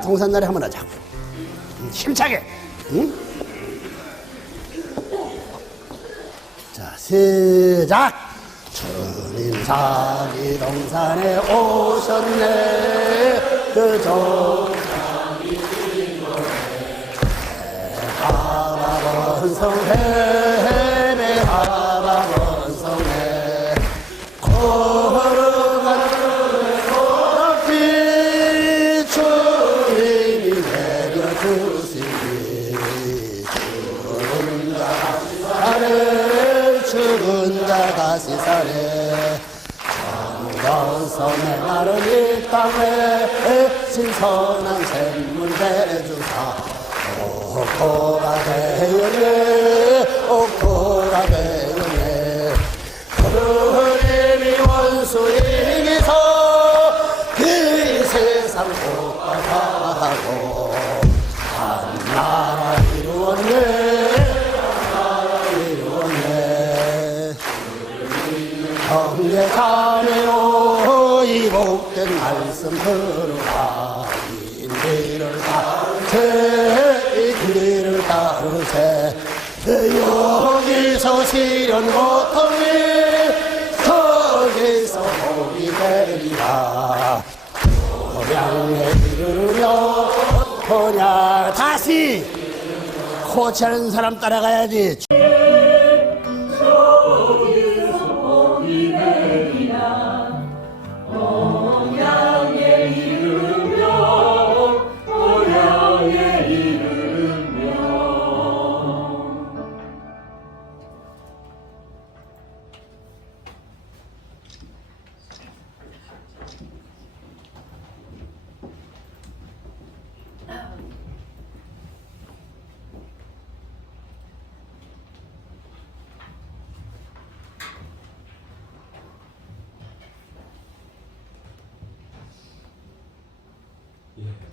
동산날에 한번 하자고. 힘차게. 응? 자, 시작. 주님 자기 동산에 오셨네. 그저 하바번성해 하바번성해 걸어가는 높이 주님이 내려주시니 죽은 자 다시 사네 정선의 나를 이 땅에 신선한 샘물 내주사 옥토가 되었네 옥토가 되었네 하느님이 원수이기서 이 세상 복받아하고 한 나라 이루었네 형제자매요 이 복된 말씀 들으라 이 길을 따르세 이 길을 따르세 여기서 시련 고통이 저기서 복이 되리라 고향에 이르며 고향 다시 코치하는 사람 따라가야지.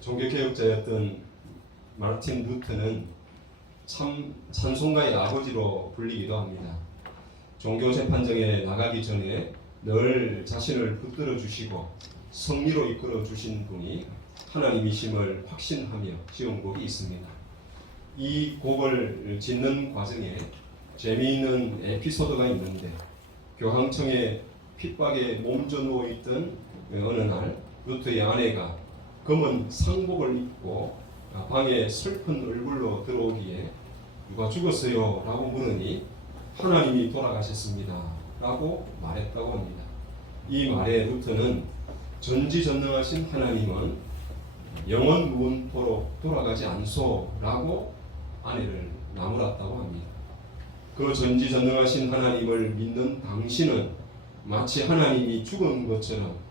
종교개혁자였던 마르틴 루터는 참 찬송가의 아버지로 불리기도 합니다. 종교재판정에 나가기 전에 늘 자신을 붙들어 주시고 성리로 이끌어 주신 분이 하나님이심을 확신하며 지은 곡이 있습니다. 이 곡을 짓는 과정에 재미있는 에피소드가 있는데 교황청에 핍박에 몸져 누워있던 어느 날 루터의 아내가 검은 상복을 입고 방에 슬픈 얼굴로 들어오기에 누가 죽었어요? 라고 물으니 하나님이 돌아가셨습니다. 라고 말했다고 합니다. 이 말에 루터는 전지전능하신 하나님은 영원 무궁토록 돌아가지 않소 라고 아내를 나무랐다고 합니다. 그 전지전능하신 하나님을 믿는 당신은 마치 하나님이 죽은 것처럼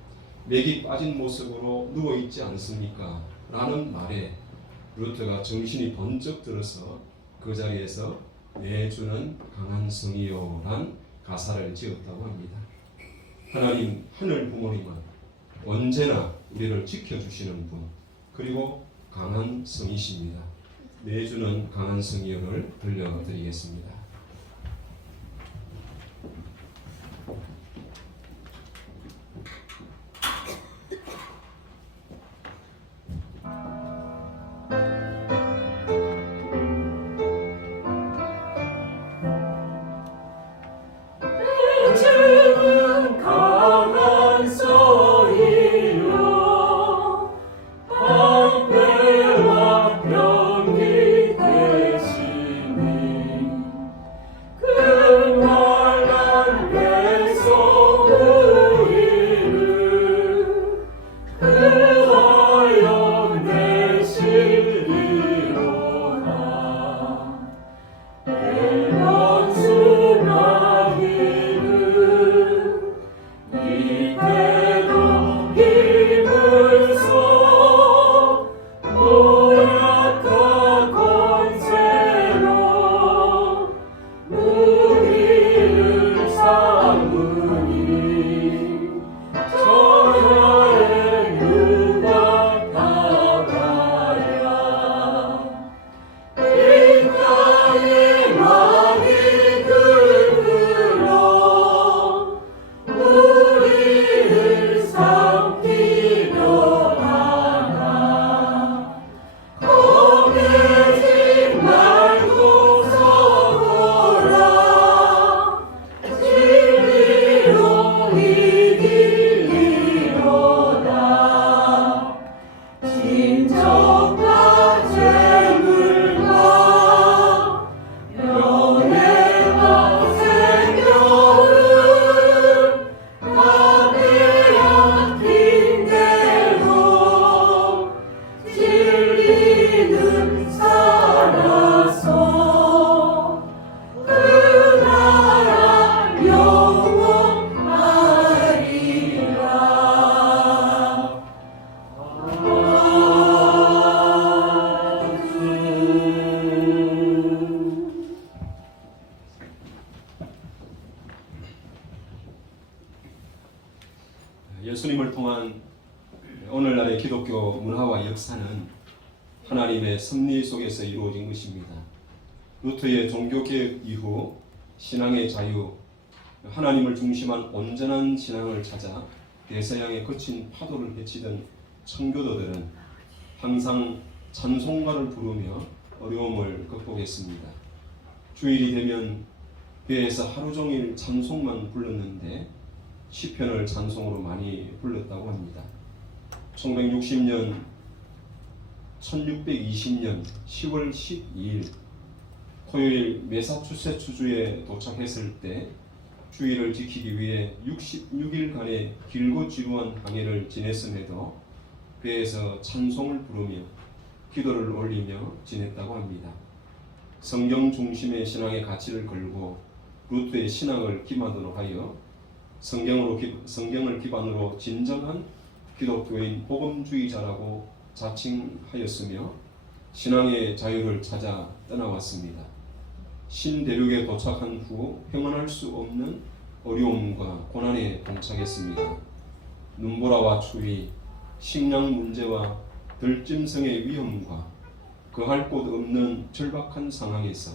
맥이 빠진 모습으로 누워있지 않습니까? 라는 말에 루터가 정신이 번쩍 들어서 그 자리에서 내 주는 강한 성이요 란 가사를 지었다고 합니다. 하나님 하늘 부모님은 언제나 우리를 지켜주시는 분 그리고 강한 성이십니다. 내 주는 강한 성이요를 들려드리겠습니다. 오늘날의 기독교 문화와 역사는 하나님의 섭리 속에서 이루어진 것입니다. 루터의 종교개혁 이후 신앙의 자유, 하나님을 중심한 온전한 신앙을 찾아 대서양의 거친 파도를 헤치던 청교도들은 항상 찬송가를 부르며 어려움을 극복했습니다. 주일이 되면 교회에서 하루 종일 찬송만 불렀는데 시편을 찬송으로 많이 불렀다고 합니다. 1620년 10월 12일 토요일 매사추세츠주에 도착했을 때 주일을 지키기 위해 66일간의 길고 지루한 항해를 지냈음에도 배에서 찬송을 부르며 기도를 올리며 지냈다고 합니다. 성경 중심의 신앙의 가치를 걸고 루트의 신앙을 기반으로 하여 성경을 기반으로 진정한 기독교인 복음주의자라고 자칭하였으며 신앙의 자유를 찾아 떠나왔습니다. 신대륙에 도착한 후 평안할 수 없는 어려움과 고난에 봉착했습니다. 눈보라와 추위, 식량 문제와 들짐승의 위험과 거할 곳 없는 절박한 상황에서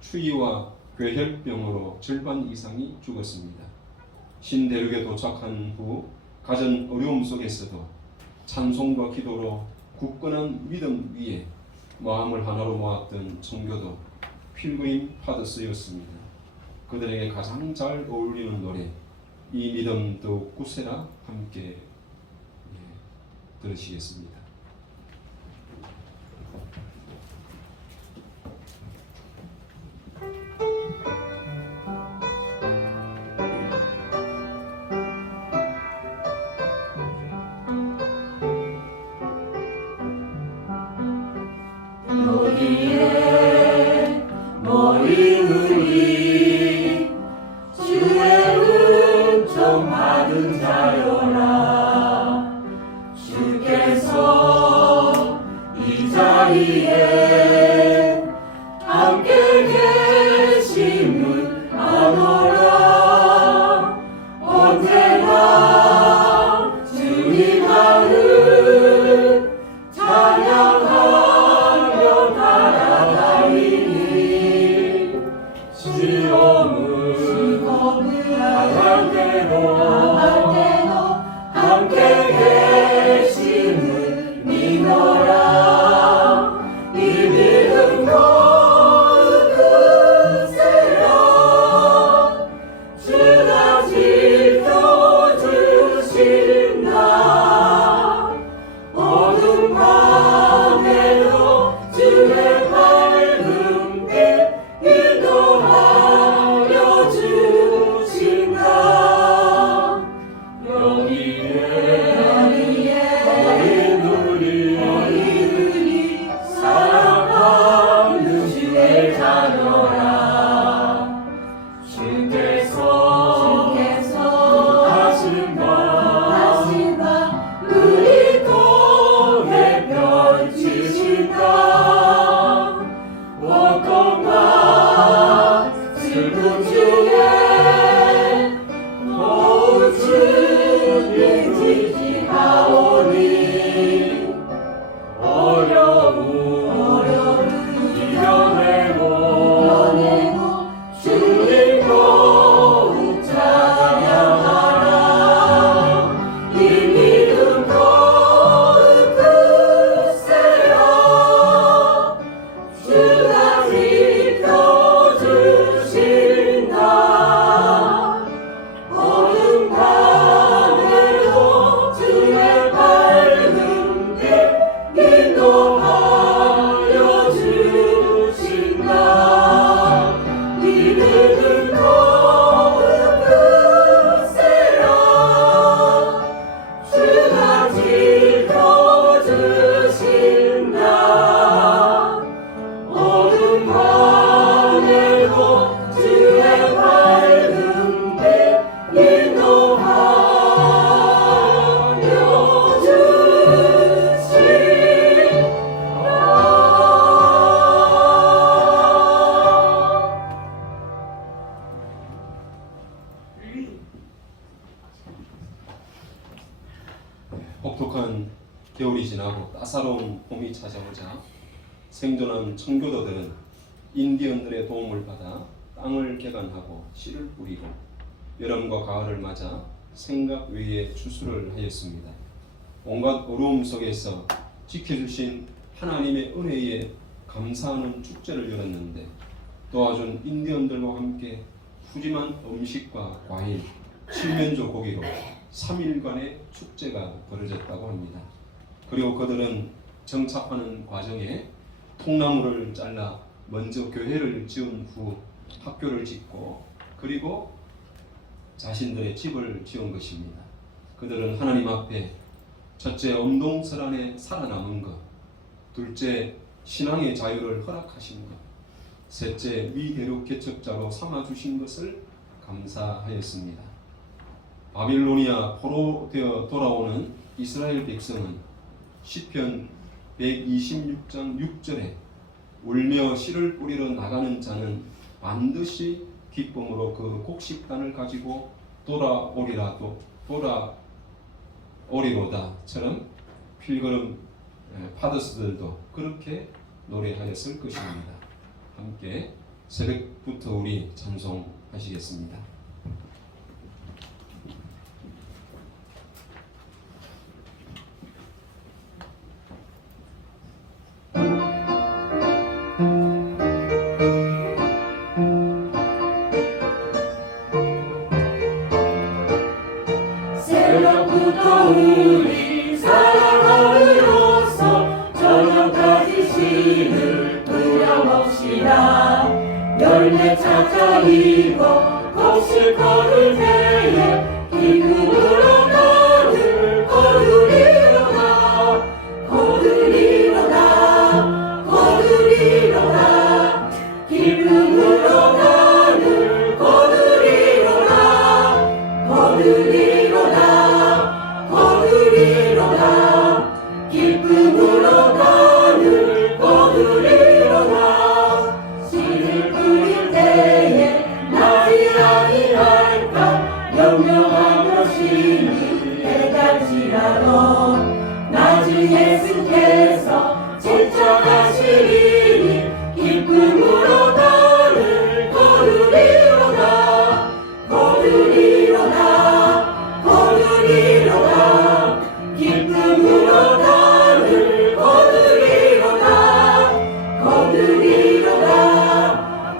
추위와 괴혈병으로 절반 이상이 죽었습니다. 신대륙에 도착한 후 가진 어려움 속에서도 찬송과 기도로 굳건한 믿음 위에 마음을 하나로 모았던 청교도 필그림 파더스였습니다. 그들에게 가장 잘 어울리는 노래 이 믿음 더욱 굳세라 함께 들으시겠습니다. 여기에 머리 흔히 주의 은총 받은 자여라. 주께서 이 자리에 함께 계심을 아노라. 언제나 주님 나를 찬양하며 달아다니니 혹독한 겨울이 지나고 따사로운 봄이 찾아오자 생존한 청교도들은 인디언들의 도움을 받아 땅을 개간하고 씨를 뿌리고 여름과 가을을 맞아 생각 외에 추수를 하였습니다. 온갖 어려움 속에서 지켜주신 하나님의 은혜에 감사하는 축제를 열었는데 도와준 인디언들과 함께 푸짐한 음식과 과일, 칠면조 고기로 3일간의 축제가 벌어졌다고 합니다. 그리고 그들은 정착하는 과정에 통나무를 잘라 먼저 교회를 지은 후 학교를 짓고 그리고 자신들의 집을 지은 것입니다. 그들은 하나님 앞에 첫째 엄동설 안에 살아남은 것, 둘째 신앙의 자유를 허락하신 것, 셋째 위대로 개척자로 삼아주신 것을 감사하였습니다. 바빌로니아 포로되어 돌아오는 이스라엘 백성은 시편 126장 6절에 울며 씨를 뿌리러 나가는 자는 반드시 기쁨으로 그 곡식단을 가지고 돌아오리로다처럼 필그름 파더스들도 그렇게 노래하였을 것입니다. 함께 새벽부터 우리 찬송하시겠습니다. 새벽부터 우리 사랑함으로써 저녁까지 씨를 뿌려봅시다. 열매 찾아 익어 곡식 거둘 때에 기쁨으로 나를 거두리로다. 거두리로다. 거두리로다. 기쁨으로 나를 거두리로다. 거두리로다. 거두리로다. 기쁨으로 나를 거두리로다. 씨를 뿌릴 때에 나지 아니할까. 영영한 것이니 해갈지라도 나지 예수께서 제쳐가시리니 기쁨으로 나를 거두리로다. 거두리로다. 거두리로다. 기쁨으로 나를 거두리로다. 거두리로다.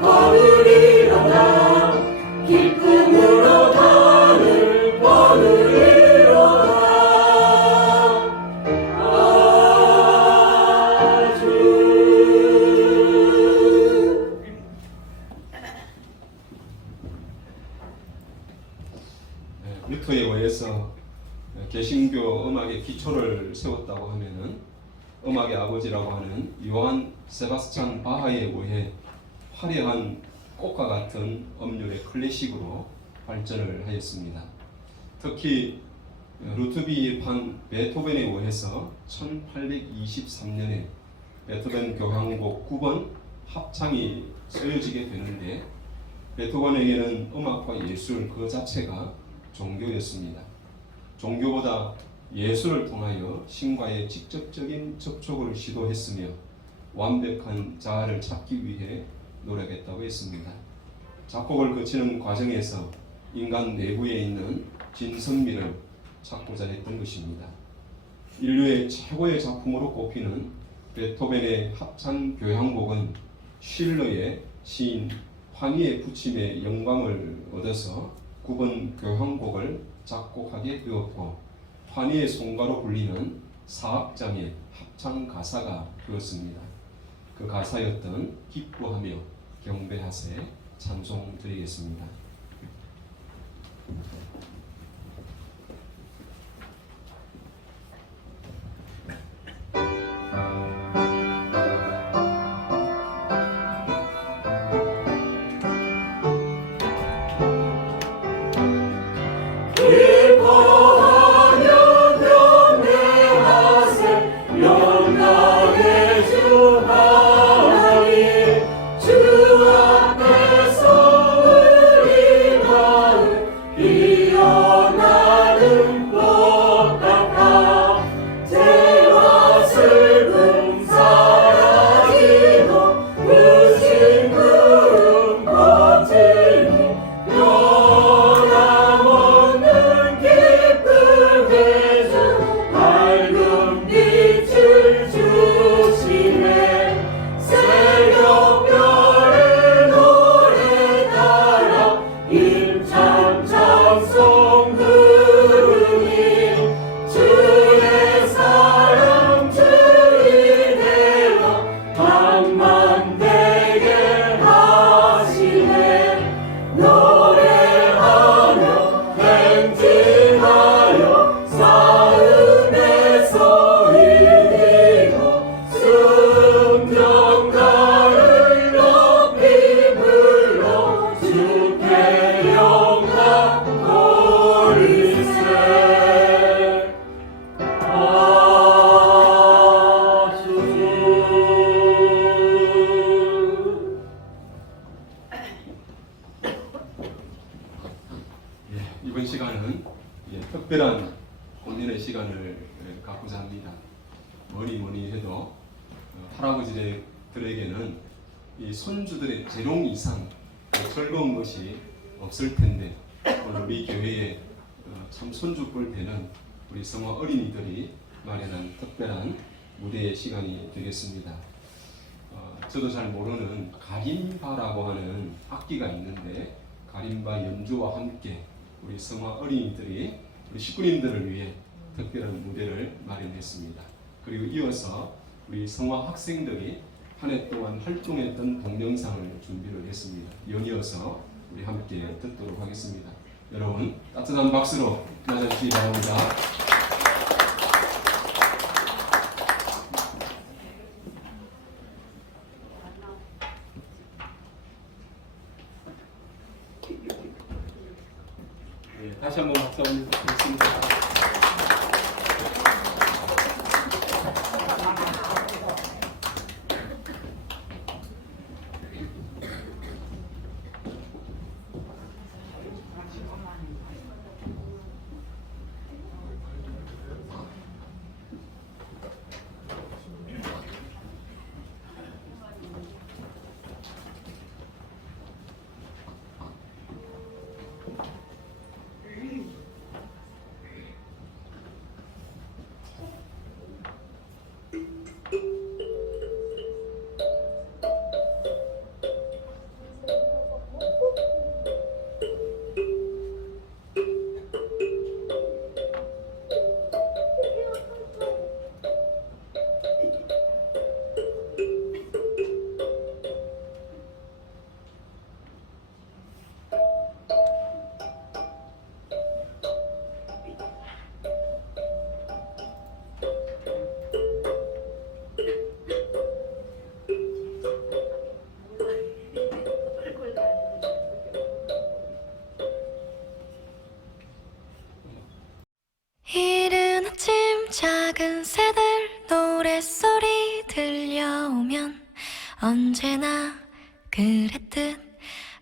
거두리로다. 기쁨으로 나를 거두리로다. 아주 루터에 의해서 개신교 음악의 기초를 세웠다고 하면은 음악의 아버지라고 하는 요한 세바스찬 바하에 의해 화려한 꽃과 같은 음률의 클래식으로 발전을 하였습니다. 특히 루트비판 베토벤에 의해서 1823년에 베토벤 교향곡 9번 합창이 쓰여지게 되는데 베토벤에게는 음악과 예술 그 자체가 종교였습니다. 종교보다 예술을 통하여 신과의 직접적인 접촉을 시도했으며 완벽한 자아를 찾기 위해 노력했다고 했습니다. 작곡을 거치는 과정에서 인간 내부에 있는 진선미를 찾고자 했던 것입니다. 인류의 최고의 작품으로 꼽히는 베토벤의 합창 교향곡은 쉴러의 시인 환희의 부침에 영감을 얻어서 9번 교향곡을 작곡하게 되었고 환희의 송가로 불리는 사악장의 합창 가사가 되었습니다. 그 가사였던 기뻐하며 경배하세 찬송 드리겠습니다. 기뻐하며 경배하세 영광의 주 하나님. 주 앞에서 우리 마음 이어 시간을 갖고자 합니다. 뭐니 해도 할아버지들에게는 이 손주들의 재롱 이상 즐거운 것이 없을 텐데, 오늘 우리 교회에 참 손주볼 되는 우리 성화 어린이들이 마련한 특별한 무대의 시간이 되겠습니다. 저도 잘 모르는 가림바라고 하는 악기가 있는데, 가림바 연주와 함께 우리 성화 어린이들이 우리 식구님들을 위해 특별한 무대를 마련했습니다. 그리고 이어서 우리 성화 학생들이 한 해 동안 활동했던 동영상을 준비를 했습니다. 연이어서 우리 함께 듣도록 하겠습니다. 여러분 따뜻한 박수로 맞아주시기 바랍니다. 네, 다시 한번 박수 한번 드리겠습니다. 이른 아침 작은 새들 노랫소리 들려오면 언제나 그랬듯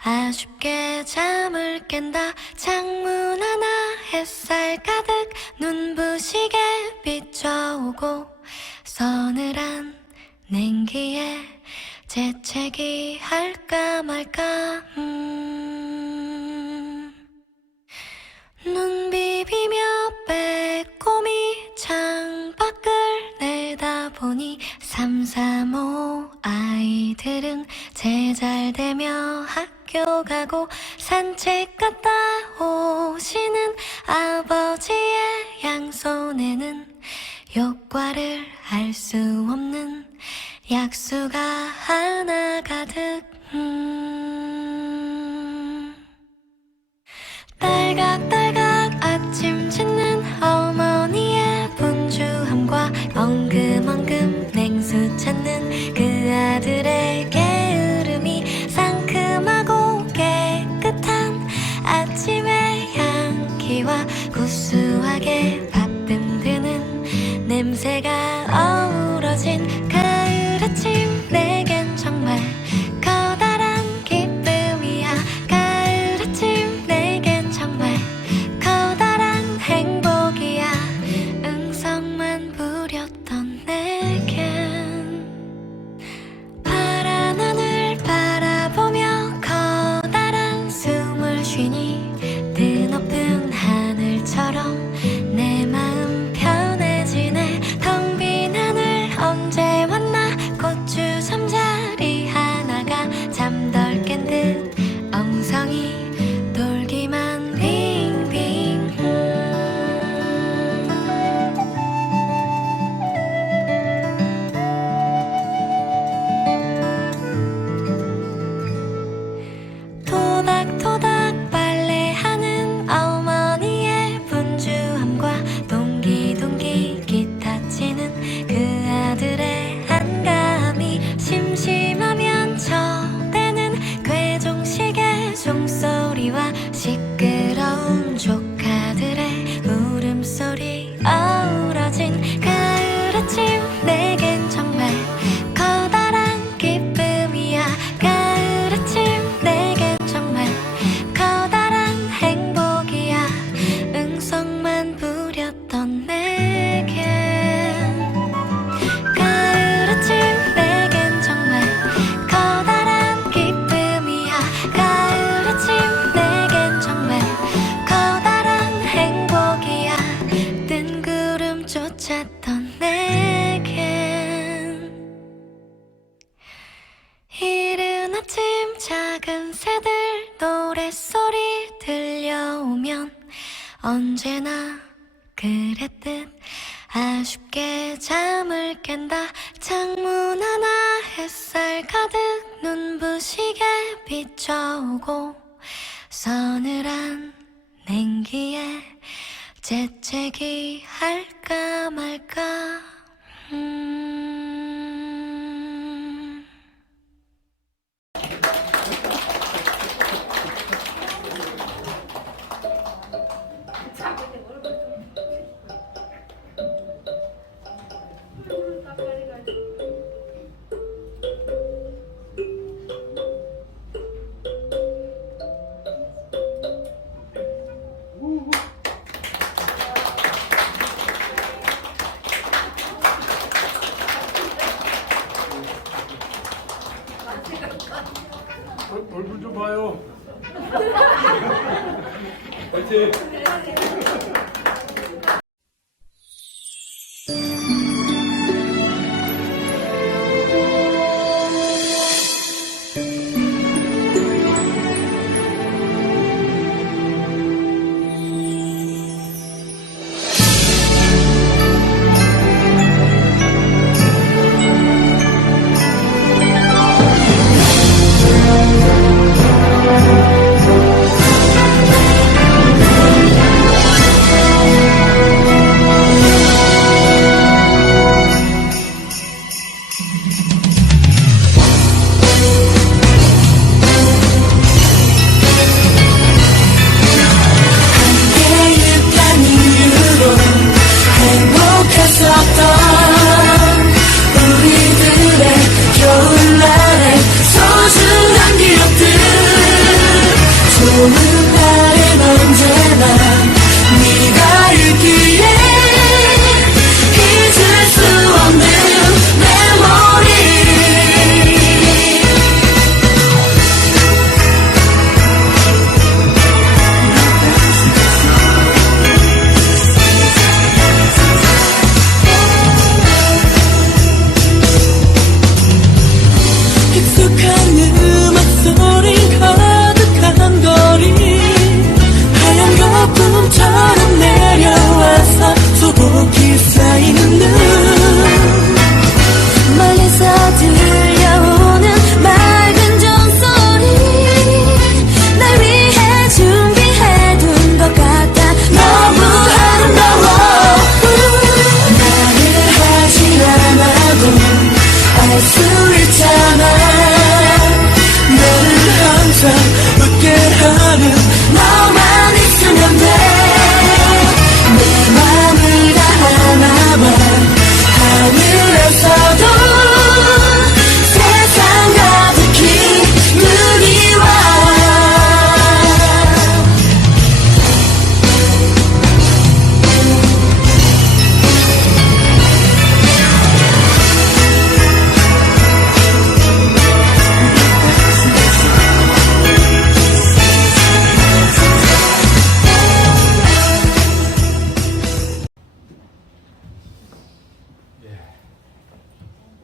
아쉽게 잠을 깬다. 창문 하나 햇살 가득 눈부시게 비춰오고 서늘한 냉기에 재채기 할까 말까 눈 비비며 빼꼼히 창밖을 내다보니 335 아이들은 제잘되며 학교 가고 산책 갔다 오시는 아버지의 양손에는 효과를 알 수 없는 약수가 하나 가득 딸각딸각 아침 짓는 어머니의 분주함과 엉금엉금 냉수 찾는 그 아들의 게으름이 상큼하고 깨끗한 아침의 향기와 구수하게 밥듬드는 냄새가 어우러진 가을 아침 내겐 정말 커다란 기쁨이야. 가을 아침 내겐 정말 커다란 행복이야. 응성만 부렸던 내겐 파란 하늘 바라보며 커다란 숨을 쉬니 드높은 하늘처럼 내 마음 편해지네. 텅 빈 하늘 언제 가을 아침 내겐 정말 커다란 기쁨이야. 가을 아침 내겐 정말 커다란 행복이야. 뜬 구름 쫓았던 내겐 이른 아침 작은 새들 노랫소리 들려오면 언제나 그랬듯 아쉽게 잠을 깬다. 창문 하나 햇살 가득 눈부시게 비춰오고 서늘한 냉기에 재채기 할까 말까. 얼굴 좀 봐요. 화이팅!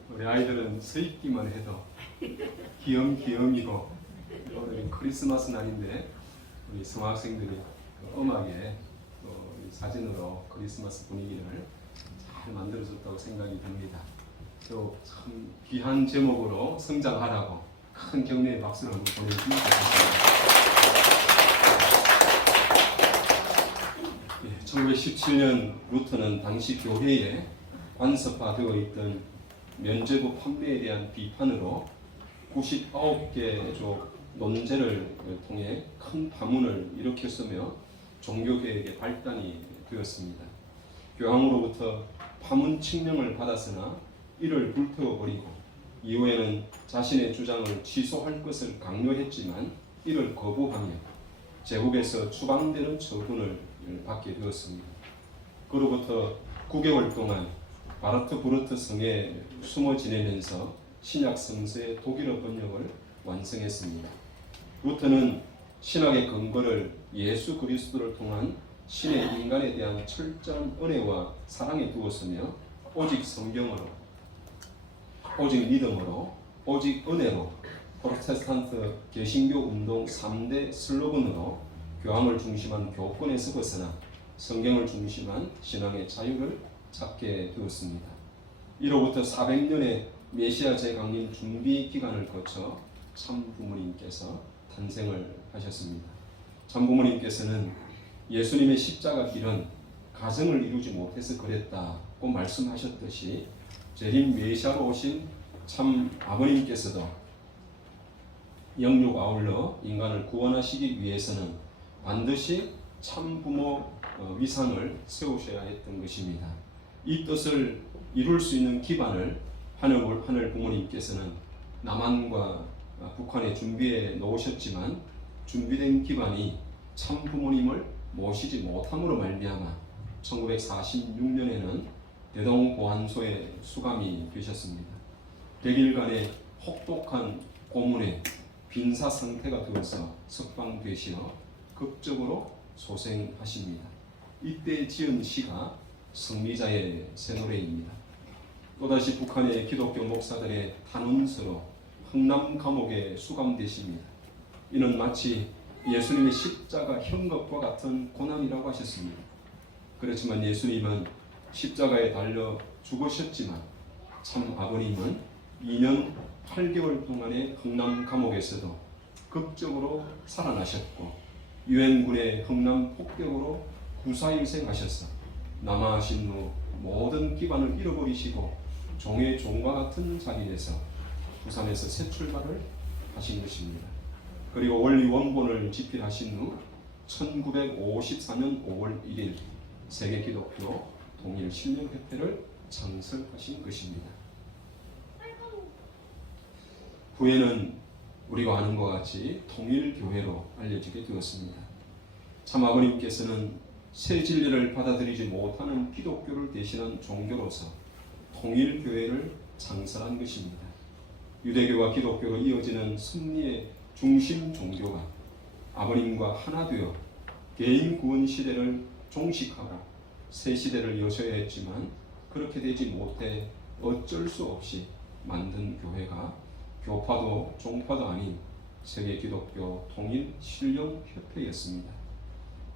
우리 아이들은 서 있기만 해도 귀염귀염이고 오늘은 크리스마스 날인데 우리 성학생들이 음악에 또 사진으로 크리스마스 분위기를 잘 만들어줬다고 생각이 듭니다. 또 참 귀한 제목으로 성장하라고 큰 격려의 박수를 한번 보내주시면 좋겠습니다. 1917년 루터는 당시 교회에 관습화되어 있던 면죄부 판매에 대한 비판으로 99개 논제를 통해 큰 파문을 일으켰으며 종교개혁의 발단이 되었습니다. 교황으로부터 파문 칙령을 받았으나 이를 불태워버리고 이후에는 자신의 주장을 취소할 것을 강요했지만 이를 거부하며 제국에서 추방되는 처분을 받게 되었습니다. 그로부터 9개월 동안 바르트부르트 성에 숨어 지내면서 신약 성서의 독일어 번역을 완성했습니다. 루터는 신학의 근거를 예수 그리스도를 통한 신의 인간에 대한 철저한 은혜와 사랑에 두었으며 오직 성경으로, 오직 믿음으로, 오직 은혜로 프로테스탄트 개신교 운동 3대 슬로건으로 교황을 중심한 교권에서 벗어나 성경을 중심한 신앙의 자유를 찾게 되었습니다. 이로부터 400년의 메시아 재강림 준비 기간을 거쳐 참부모님께서 탄생을 하셨습니다. 참부모님께서는 예수님의 십자가 길은 가정을 이루지 못해서 그랬다고 말씀하셨듯이 재림 메시아로 오신 참 아버님께서도 영육 아울러 인간을 구원하시기 위해서는 반드시 참부모 위상을 세우셔야 했던 것입니다. 이 뜻을 이룰 수 있는 기반을 하늘 부모님께서는 남한과 북한에 준비해 놓으셨지만 준비된 기반이 참 부모님을 모시지 못함으로 말미암아 1946년에는 대동보안소에 수감이 되셨습니다. 100일간의 혹독한 고문에 빈사 상태가 되어서 석방되시어 극적으로 소생하십니다. 이때 지은 시가 승리자의 새노래입니다. 또다시 북한의 기독교 목사들의 탄원서로 흥남 감옥에 수감되십니다. 이는 마치 예수님의 십자가 형급과 같은 고난이라고 하셨습니다. 그렇지만 예수님은 십자가에 달려 죽으셨지만 참 아버님은 2년 8개월 동안의 흥남 감옥에서도 극적으로 살아나셨고 유엔군의 흥남 폭격으로 구사일생하셔서 남아하신 후 모든 기반을 잃어버리시고 종의 종과 같은 자리에서 부산에서 새 출발을 하신 것입니다. 그리고 원리 원본을 집필하신 후 1954년 5월 1일 세계 기독교 통일 10년 협회를 창설하신 것입니다. 후에는 우리가 아는 것 같이 통일교회로 알려지게 되었습니다. 참 아버님께서는 새 진리를 받아들이지 못하는 기독교를 대신한 종교로서 통일교회를 창설한 것입니다. 유대교와 기독교로 이어지는 승리의 중심 종교가 아버님과 하나 되어 개인 구원 시대를 종식하고 새 시대를 여셔야 했지만 그렇게 되지 못해 어쩔 수 없이 만든 교회가 교파도 종파도 아닌 세계 기독교 통일 신령 협회였습니다.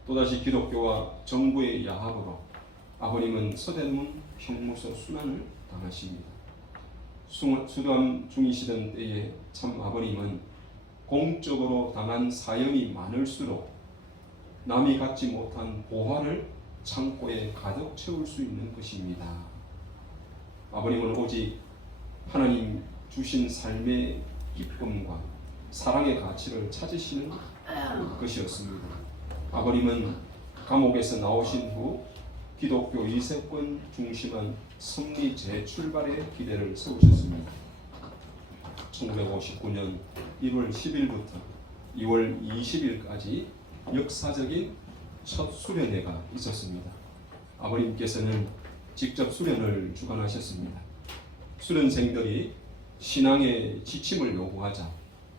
또다시 기독교와 정부의 야합으로 아버님은 서대문 형무소 순환을 당하십니다. 수감 중이시던 때에 참 아버님은 공적으로 당한 사형이 많을수록 남이 갖지 못한 보화를 창고에 가득 채울 수 있는 것입니다. 아버님은 오직 하나님 주신 삶의 기쁨과 사랑의 가치를 찾으시는 것이었습니다. 아버님은 감옥에서 나오신 후 기독교 이세권 중심한 승리 재출발의 기대를 세우셨습니다. 1959년 1월 10일부터 2월 20일까지 역사적인 첫 수련회가 있었습니다. 아버님께서는 직접 수련을 주관하셨습니다. 수련생들이 신앙의 지침을 요구하자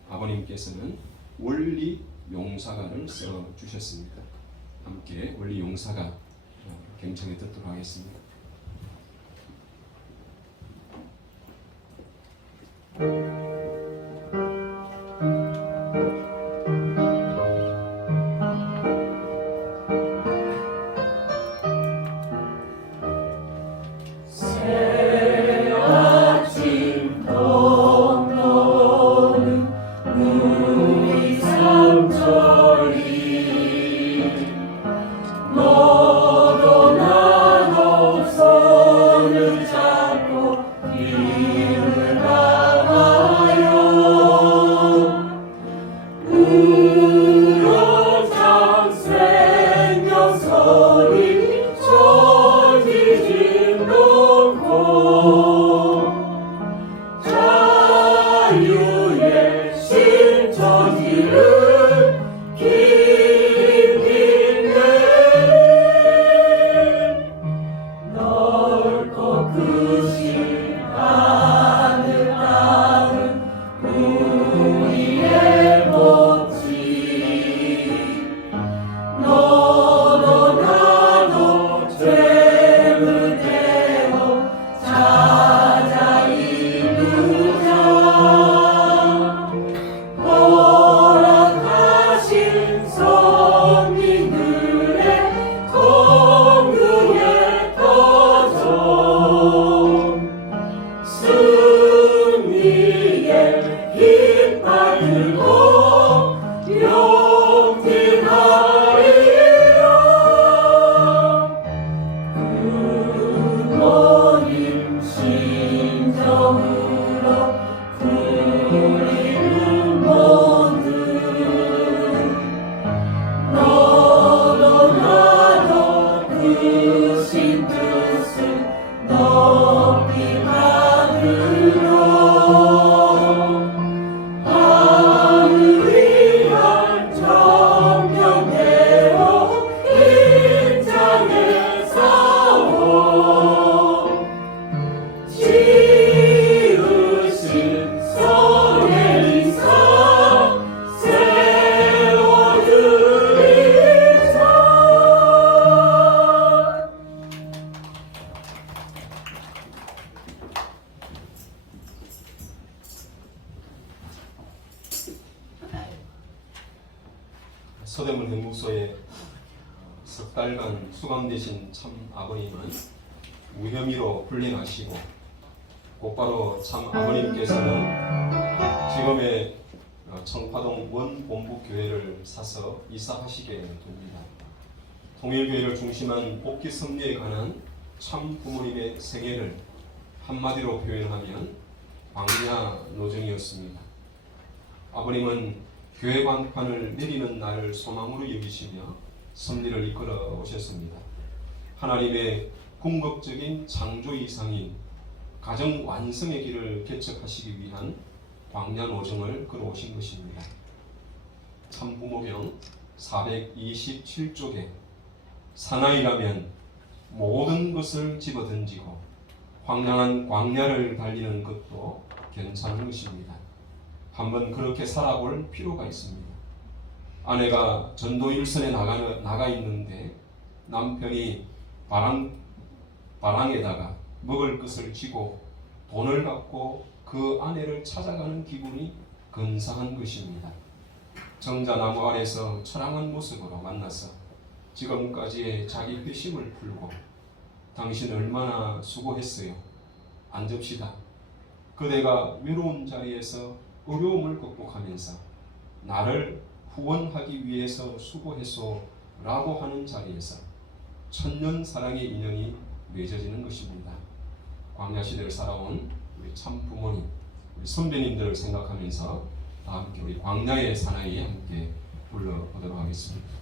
아버님께서는 원리 용사가를 써주셨습니다. 함께 원리 용사가 경청해 듣도록 하겠습니다. 손을 잡고 길을 나가 서대문 행복소에 석 달간 수감되신 참 아버님은 무혐의로 풀려나시고 곧바로 참 아버님께서는 지금의 청파동 원본부교회를 사서 이사하시게 됩니다. 통일교회를 중심한 복귀 섭리에 관한 참 부모님의 생애를 한마디로 표현하면 광야 노정이었습니다. 아버님은 교회 관판을 내리는 날을 소망으로 여기시며 섭리를 이끌어 오셨습니다. 하나님의 궁극적인 창조 이상인 가정 완성의 길을 개척하시기 위한 광야 노정을 걸어오신 것입니다. 참부모경 427쪽에 사나이라면 모든 것을 집어던지고 황량한 광야를 달리는 것도 괜찮은 것입니다. 한번 그렇게 살아볼 필요가 있습니다. 아내가 전도 일선에 나가 있는데 남편이 바랑에다가 먹을 것을 쥐고 돈을 갖고 그 아내를 찾아가는 기분이 근사한 것입니다. 정자나무 아래서 처량한 모습으로 만나서 지금까지의 자기 회심을 풀고 당신 얼마나 수고했어요. 앉읍시다. 그대가 외로운 자리에서 어려움을 극복하면서 나를 후원하기 위해서 수고했소 라고 하는 자리에서 천년 사랑의 인연이 맺어지는 것입니다. 광야시대를 살아온 우리 참 부모님, 우리 선배님들을 생각하면서 다 함께 우리 광야의 사나이에 함께 불러보도록 하겠습니다.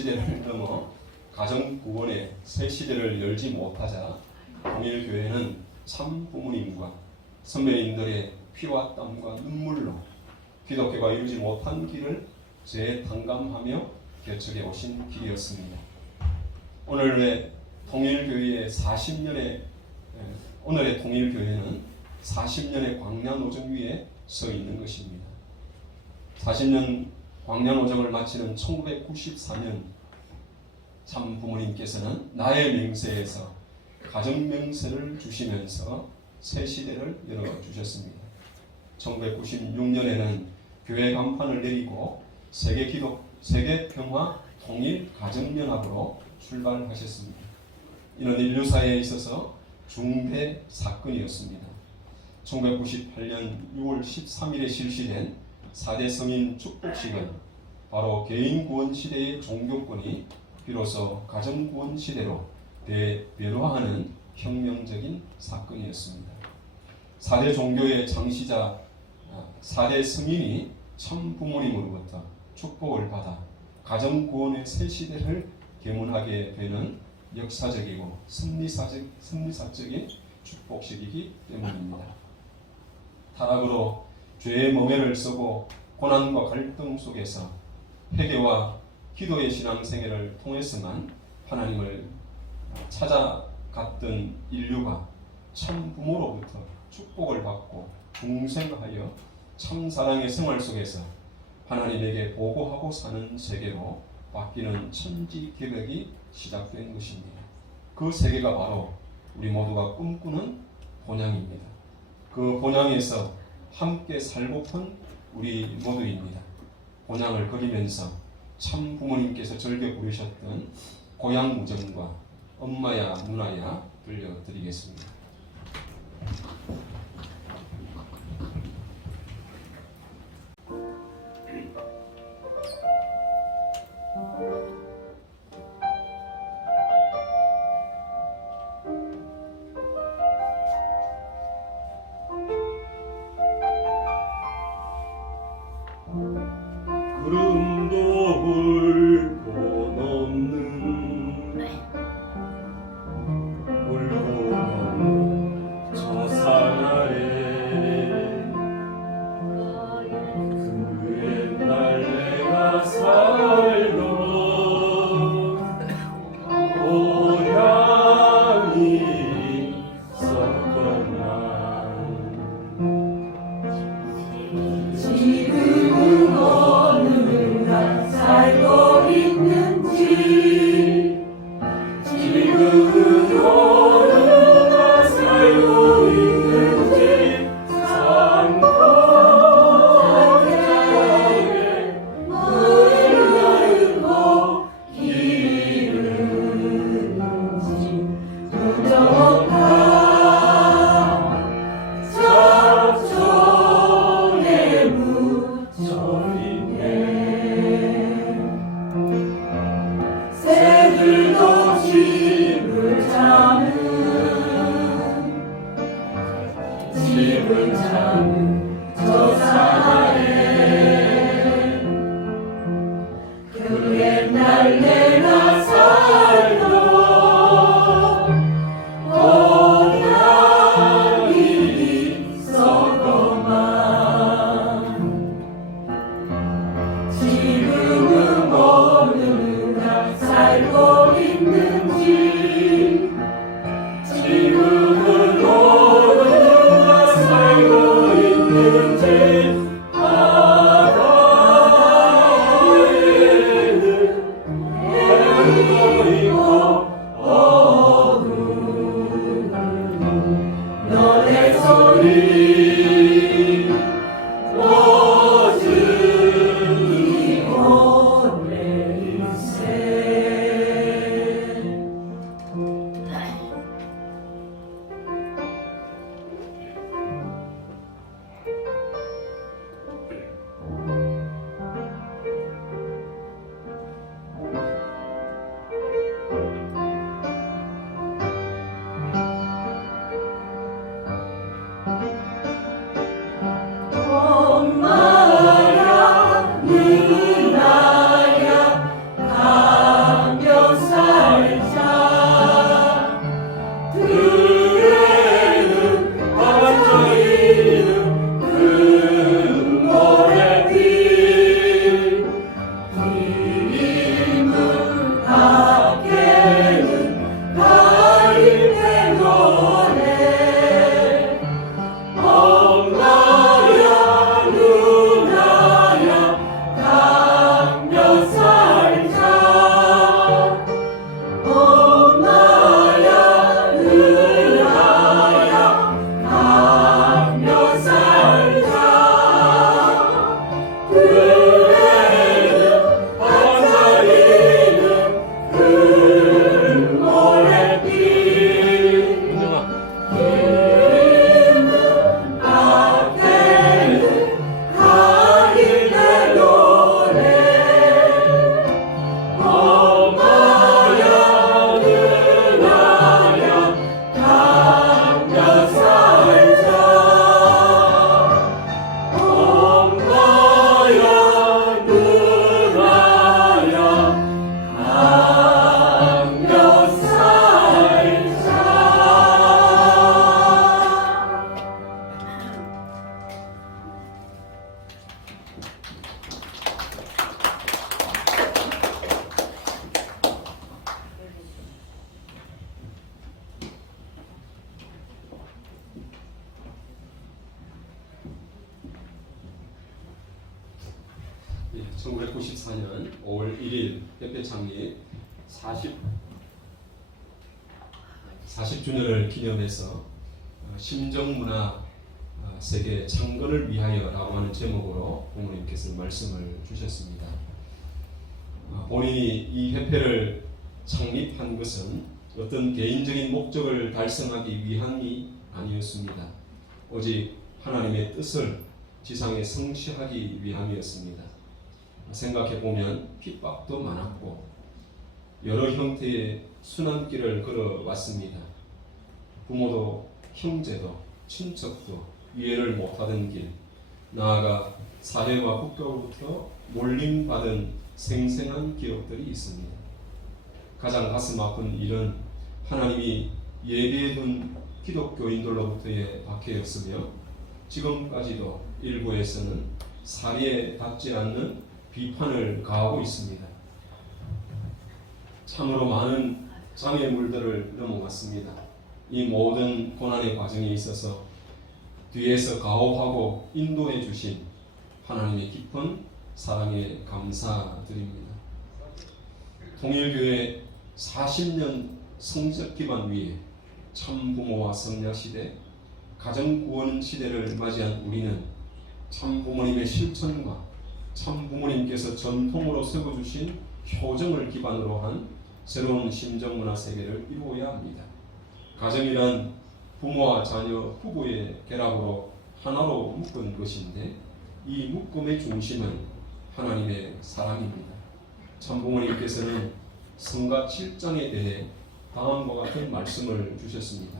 시대를 넘어 가정 구원의 새 시대를 열지 못하자 통일교회는 참 부모님과 선배님들의 피와 땀과 눈물로 기독교가 이루지 못한 길을 재탕감하며 개척해 오신 길이었습니다. 오늘의 통일교회는 40년의 광야노정 위에 서 있는 것입니다. 40년 광야노정을 마치는 1994년 참 부모님께서는 나의 명세에서 가정명세를 주시면서 새 시대를 열어주셨습니다. 1996년에는 교회 간판을 내리고 세계평화 통일 가정연합으로 출발하셨습니다. 이는 인류사에 있어서 중대 사건이었습니다. 1998년 6월 13일에 실시된 4대 성인 축복식은 바로 개인구원 시대의 종교권이 비로소 가정구원 시대로 대변화하는 혁명적인 사건이었습니다. 4대 종교의 창시자 4대 성인이 참 부모님으로부터 축복을 받아 가정구원의 새 시대를 개문하게 되는 역사적이고 승리사적인 축복식이기 때문입니다. 타락으로 죄의 멍에를 쓰고 고난과 갈등 속에서 회개와 기도의 신앙생활을 통해서만 하나님을 찾아갔던 인류가 참 부모로부터 축복을 받고 중생하여 참 사랑의 생활 속에서 하나님에게 보고하고 사는 세계로 바뀌는 천지개벽이 시작된 것입니다. 그 세계가 바로 우리 모두가 꿈꾸는 본향입니다. 그 본향에서 함께 살고픈 우리 모두입니다. 본향을 그리면서 참 부모님께서 즐겨 부르셨던 고향 무정과 엄마야 누나야 들려드리겠습니다. 구름도 훌고 넘는 저 산 아래 그 옛날 내가 살던 고향이 있었건만 지금은 어느 날 살고 있는지 지금은 어느 날 살고 있는지 산골짜기에 물을 열고 기르는지 무정한 잡초에 묻혀있네. 새들도 집을 찾는 저 산아래 그 옛날 내가 살던 고향이 있었건만 지금은 어느 날 살고 있는지 지금은 어느 날 살고 있는지 바다에는 해도 있고 어두운 너의 소리 오즈이 오래일세. 1994년 5월 1일 협회 창립 40주년을 기념해서 심정문화 세계 창건을 위하여라고 하는 제목으로 부모님께서 말씀을 주셨습니다. 본인이 이 협회를 창립한 것은 어떤 개인적인 목적을 달성하기 위함이 아니었습니다. 오직 하나님의 뜻을 지상에 성취하기 위함이었습니다. 생각해보면 핍박도 많았고 여러 형태의 순환길을 걸어왔습니다. 부모도 형제도 친척도 이해를 못하던 길, 나아가 사회와 국가로부터 몰림받은 생생한 기록들이 있습니다. 가장 가슴 아픈 일은 하나님이 예비해둔 기독교인들로부터의 박해였으며 지금까지도 일부에서는 사리에 닿지 않는 비판을 가하고 있습니다. 참으로 많은 장애물들을 넘어왔습니다. 이 모든 고난의 과정에 있어서 뒤에서 가호하고 인도해 주신 하나님의 깊은 사랑에 감사드립니다. 통일교회 40년 성적 기반 위에 참부모와 성략시대, 가정구원 시대를 맞이한 우리는 참부모님의 실천과 참부모님께서 전통으로 세워주신 효정을 기반으로 한 새로운 심정문화 세계를 이루어야 합니다. 가정이란 부모와 자녀, 부부의 결합으로 하나로 묶은 것인데 이 묶음의 중심은 하나님의 사랑입니다. 참부모님께서는 성가 7장에 대해 다음과 같은 말씀을 주셨습니다.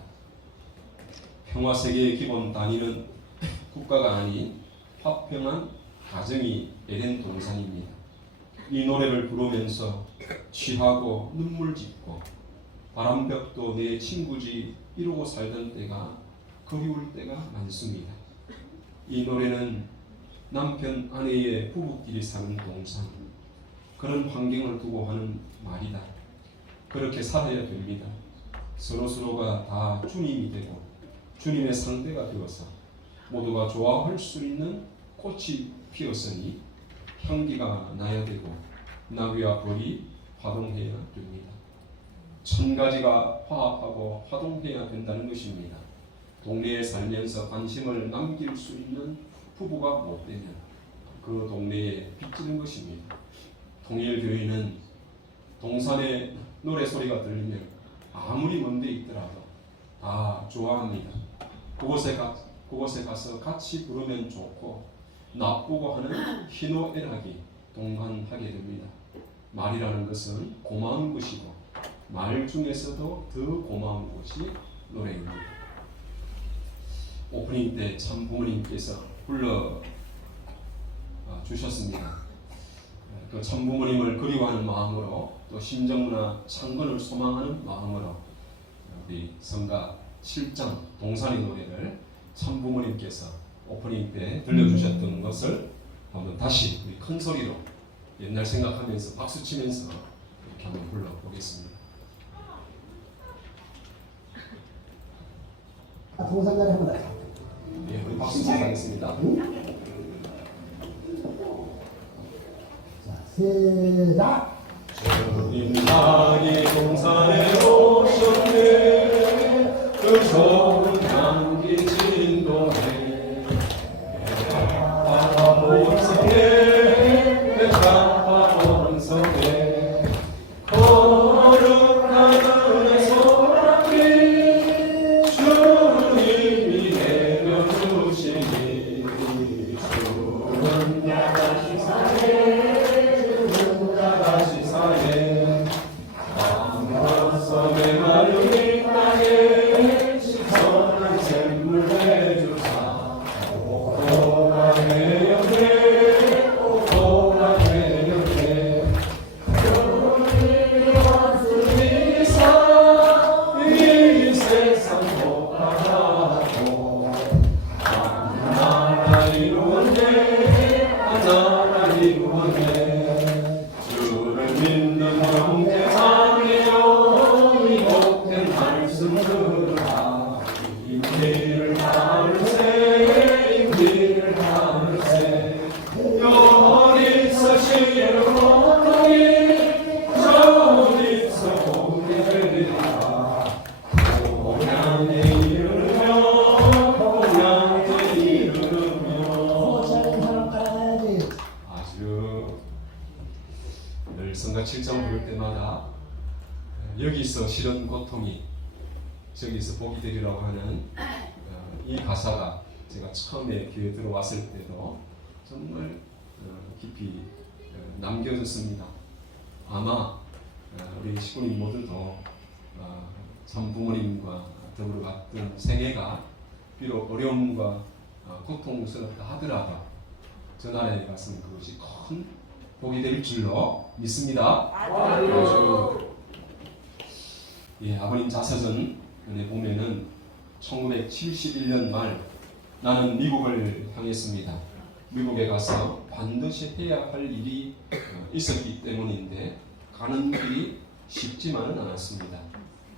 평화세계의 기본 단위는 국가가 아닌 화평한 가정이 에덴 동산입니다. 이 노래를 부르면서 취하고 눈물 짓고 바람벽도 내 친구지 이러고 살던 때가 그리울 때가 많습니다. 이 노래는 남편 아내의 부부끼리 사는 동산, 그런 환경을 두고 하는 말이다. 그렇게 살아야 됩니다. 서로서로가 다 주님이 되고 주님의 상대가 되어서 모두가 좋아할 수 있는 꽃이 피었으니 향기가 나야 되고 나귀와 벌이 화동해야 됩니다. 천 가지가 화합하고 화동해야 된다는 것입니다. 동네에 살면서 관심을 남길 수 있는 부부가 못 되면 그 동네에 빚지는 것입니다. 통일교회는 동산의 노래소리가 들리면 아무리 먼 데 있더라도 다 좋아합니다. 그곳에 가서 같이 부르면 좋고 나쁘고 하는 희노애락이 동반하게 됩니다. 말이라는 것은 고마운 것이고 말 중에서도 더 고마운 것이 노래입니다. 오프닝 때 참 부모님께서 불러 주셨습니다. 그 참 부모님을 그리워하는 마음으로 또 심정문화 창건을 소망하는 마음으로 우리 성가 7장 동산의 노래를 참 부모님께서 오프닝 때 들려주셨던 것을 한번 다시 우리 큰 소리로 옛날 생각하면서 박수 치면서 이렇게 한번 불러보겠습니다. 동산자리 한번 하자. 네, 우리 박수 치겠습니다. 자, 시작. 주님만이 동산에 오셨네. 그 좋은 향기 진동해. 바라보성에 바라보성에 거룩한 은혜 소망이 주님이 내려주시니 주는 야다시 사네 아무것섬에 마르니 땅에 선한 샘물 내주사 오고가 회역해 오고가 회역해 주님이 왔으니사 이 세상 복하고 한 나라 이루었네 한 나라 이루었네 주를 믿는 형제 자매여 여기서 실은 고통이 저기서 복이 되리라고 하는 이 가사가 제가 처음에 교회 들어왔을 때도 정말 깊이 남겨졌습니다. 아마 우리 식구님 모두도 참 부모님과 더불어 갔던 생애가 비록 어려움과 고통스럽다 하더라도 저 나라에 갔으면 그것이 큰 복이 될 줄로 믿습니다. 예, 아버님 자서전에 보면은 1971년 말 나는 미국을 향했습니다. 미국에 가서 반드시 해야 할 일이 있었기 때문인데 가는 길이 쉽지만은 않았습니다.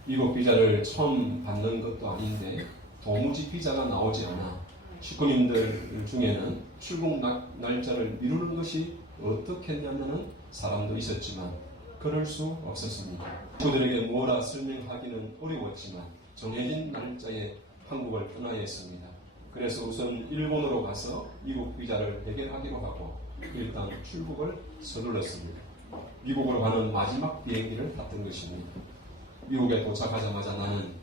미국 비자를 처음 받는 것도 아닌데 도무지 비자가 나오지 않아 식구님들 중에는 출국 날짜를 미루는 것이 어떻겠냐는 사람도 있었지만 그럴 수 없었습니다. 그들에게 뭐라 설명하기는 어려웠지만 정해진 날짜에 한국을 떠나야 했습니다. 그래서 우선 일본으로 가서 미국 비자를 해결하기로 하고 일단 출국을 서둘렀습니다. 미국으로 가는 마지막 비행기를 탔던 것입니다. 미국에 도착하자마자 나는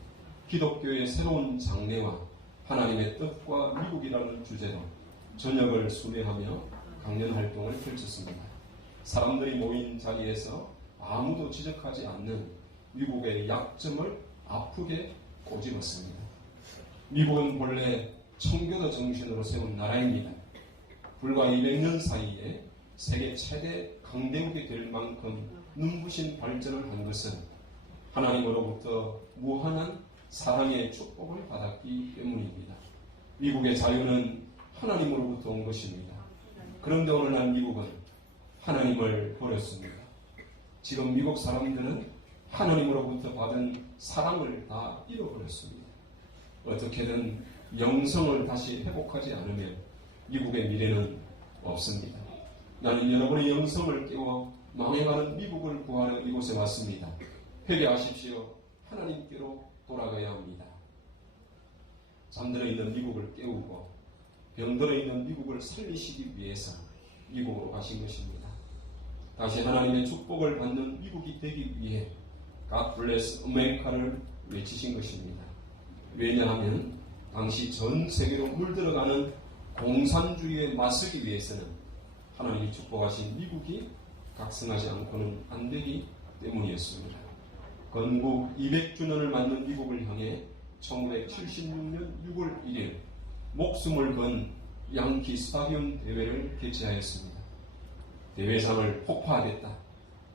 기독교의 새로운 장래와 하나님의 뜻과 미국이라는 주제로 저녁을 수배하며 강연 활동을 펼쳤습니다. 사람들이 모인 자리에서 아무도 지적하지 않는 미국의 약점을 아프게 꼬집었습니다. 미국은 본래 청교도 정신으로 세운 나라입니다. 불과 200년 사이에 세계 최대 강대국이 될 만큼 눈부신 발전을 한 것은 하나님으로부터 무한한 사랑의 축복을 받았기 때문입니다. 미국의 자유는 하나님으로부터 온 것입니다. 그런데 오늘날 미국은 하나님을 버렸습니다. 지금 미국 사람들은 하나님으로부터 받은 사랑을 다 잃어버렸습니다. 어떻게든 영성을 다시 회복하지 않으면 미국의 미래는 없습니다. 나는 여러분의 영성을 깨워 망해가는 미국을 구하러 이곳에 왔습니다. 회개하십시오. 하나님께로 돌아가야 합니다. 잠들어 있는 미국을 깨우고 병들어 있는 미국을 살리시기 위해서 미국으로 가신 것입니다. 다시 하나님의 축복을 받는 미국이 되기 위해 God bless America를 외치신 것입니다. 왜냐하면 당시 전 세계로 물들어가는 공산주의에 맞서기 위해서는 하나님이 축복하신 미국이 각성하지 않고는 안 되기 때문이었습니다. 건국 200주년을 맞는 미국을 향해 1976년 6월 1일 목숨을 건 양키 스타디움 대회를 개최하였습니다. 대회장을 폭파하겠다,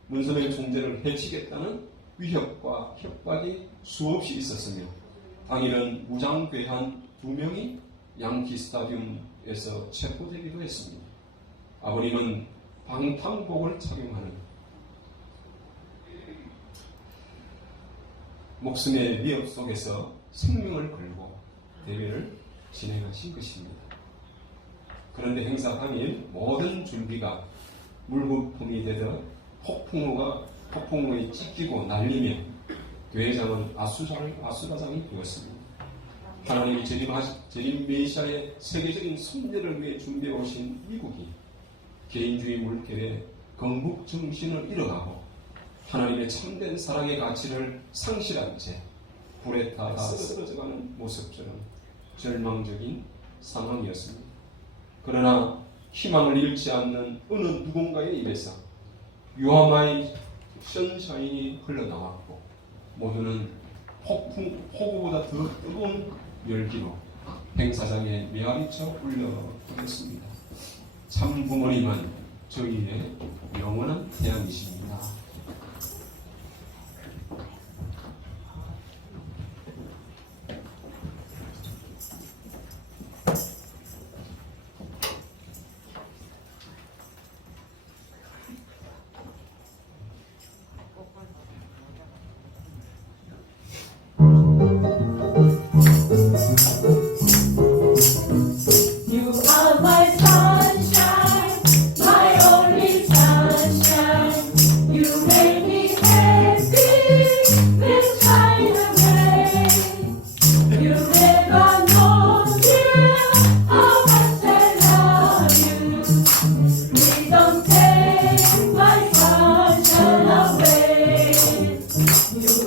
문선일 총재를 해치겠다는 위협과 협박이 수없이 있었으며 당일은 무장괴한 2명이 양키 스타디움에서 체포되기도 했습니다. 아버님은 방탄복을 착용하는 목숨의 위협 속에서 생명을 걸고 대회를 진행하신 것입니다. 그런데 행사 당일 모든 준비가 물거품이 되듯 폭풍우에 찢기고 날리며 대회장은 아수라장이 되었습니다. 하나님이 재림 메시아의 세계적인 섭리를 위해 준비해 오신 미국이 개인주의 물결에 건국 정신을 잃어가고 하나님의 참된 사랑의 가치를 상실한 채 불에 타다 쓰러져가는 모습처럼 절망적인 상황이었습니다. 그러나 희망을 잃지 않는 어느 누군가의 입에서 You are my sunshine이 흘러나왔고 모두는 폭우보다 더 뜨거운 열기로 행사장에 메아리쳐 울려보냈습니다. 참 부모님은 저희의 영원한 태양이십니다. You are my sunshine, my only sunshine. You make me happy this kind of way. You never know, dear, how much I love you. Please don't take my sunshine away. You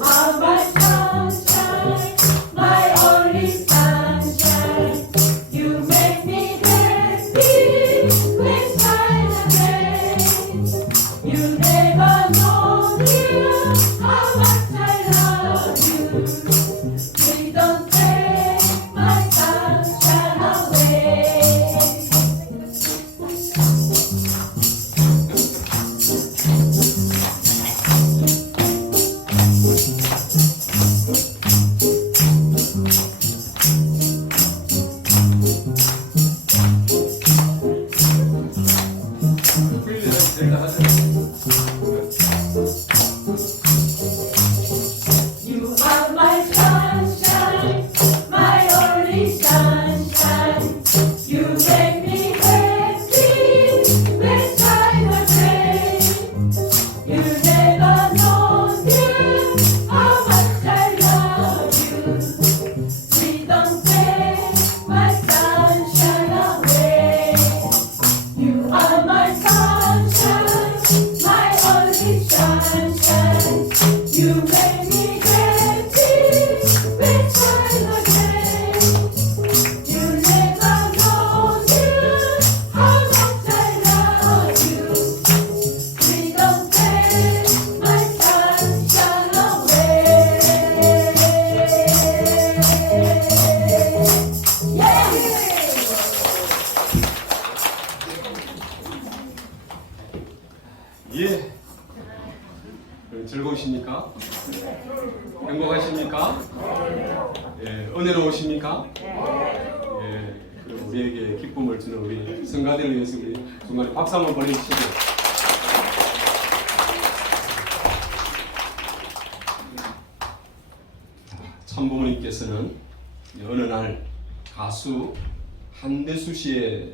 much I love you. Please don't take my sunshine away. You are my sunshine, my only sunshine. You make me happy when times are gray. You never know, dear, how much I love you. Please don't take my sunshine away. You are my sunshine, my only sunshine. You make me happy when times are gray. You never know, dear, how much I love you. Please don't take my sunshine away. Yeah. 예. 즐거우십니까? 행복하십니까? 예, 은혜로우십니까? 예, 그리고 우리에게 기쁨을 주는 우리 성가대를 위해서 우리 중간에 박수 한번 보내주시고. 참부모님께서는 어느 날 가수 한대수 씨에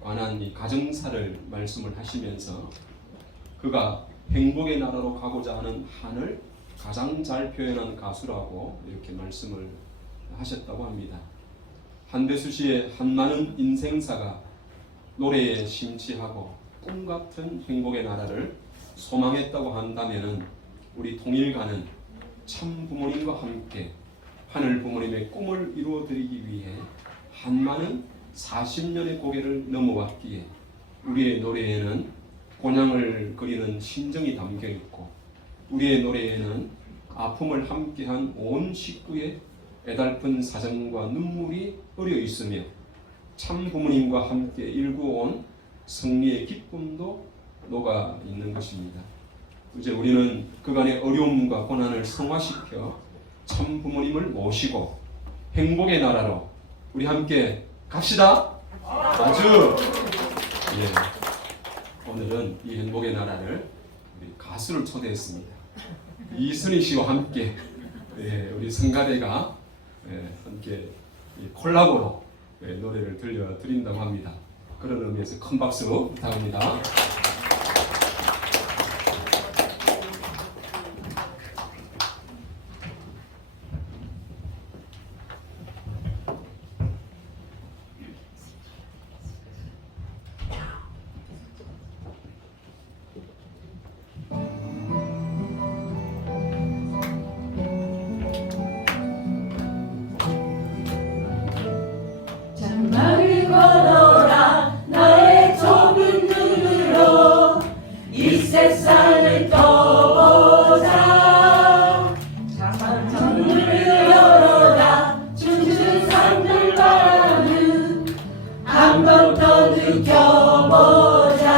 관한 이 가정사를 말씀을 하시면서 그가 행복의 나라로 가고자 하는 한을 가장 잘 표현한 가수라고 이렇게 말씀을 하셨다고 합니다. 한대수 씨의 한많은 인생사가 노래에 심취하고 꿈같은 행복의 나라를 소망했다고 한다면 우리 통일가는 참 부모님과 함께 하늘 부모님의 꿈을 이루어드리기 위해 한많은 40년의 고개를 넘어왔기에 우리의 노래에는 곤양을 그리는 심정이 담겨 있고 우리의 노래에는 아픔을 함께한 온 식구의 애달픈 사정과 눈물이 어려 있으며 참 부모님과 함께 일구어온 승리의 기쁨도 녹아 있는 것입니다. 이제 우리는 그간의 어려움과 고난을 성화시켜 참 부모님을 모시고 행복의 나라로 우리 함께 갑시다. 아주 예. 오늘은 이 행복의 나라를 우리 가수를 초대했습니다. 이순희 씨와 함께 예, 우리 성가대가 예, 함께 콜라보로 예, 노래를 들려드린다고 합니다. 그런 의미에서 큰 박수 부탁합니다. 장막을 걸어라 나의 좁은 눈으로 이 세상을 떠보자. 창문을 열어라 춤추는 산들 바람을 한 번 더 느껴보자.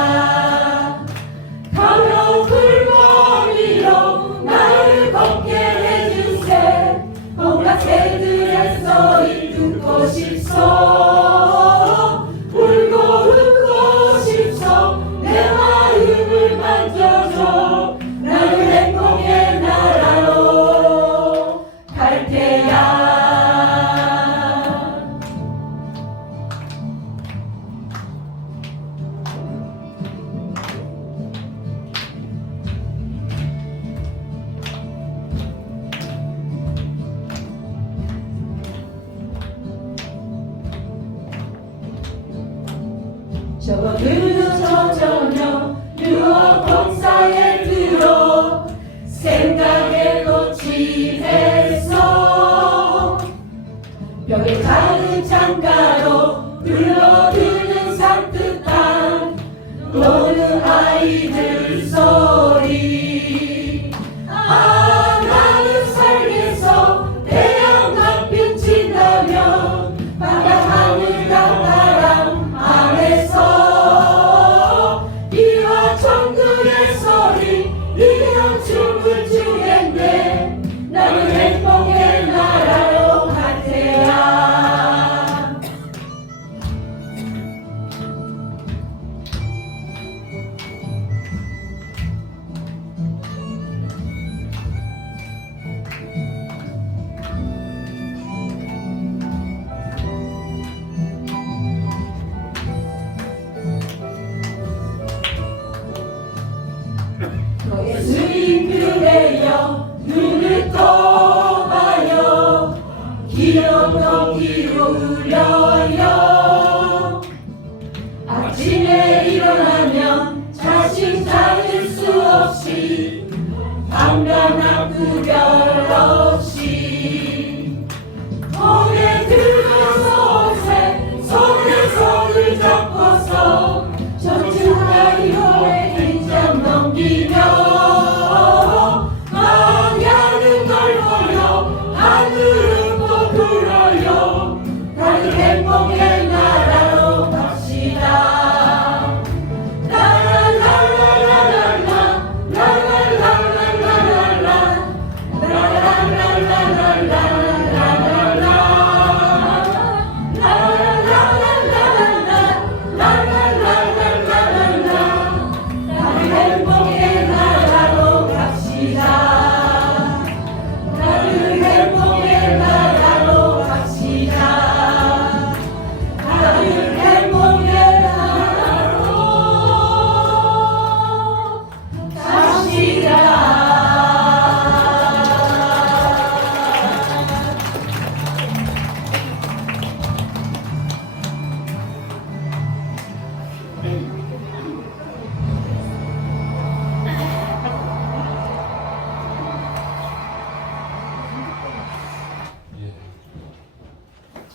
가벼운 불머리로 나를 걷게 해주세. 온갖 새들에 서이 듣고 싶소. 울고 웃고 싶소. 내 마음을 만져줘. 나를 행복의 나라로 갈 테야. 접어드는 저 저녁 유혹 공사에 들어 생각에 꽃이 됐어. 벽에 작은 창가로 흘러드는 산뜻한 노는 아이들 소리. 아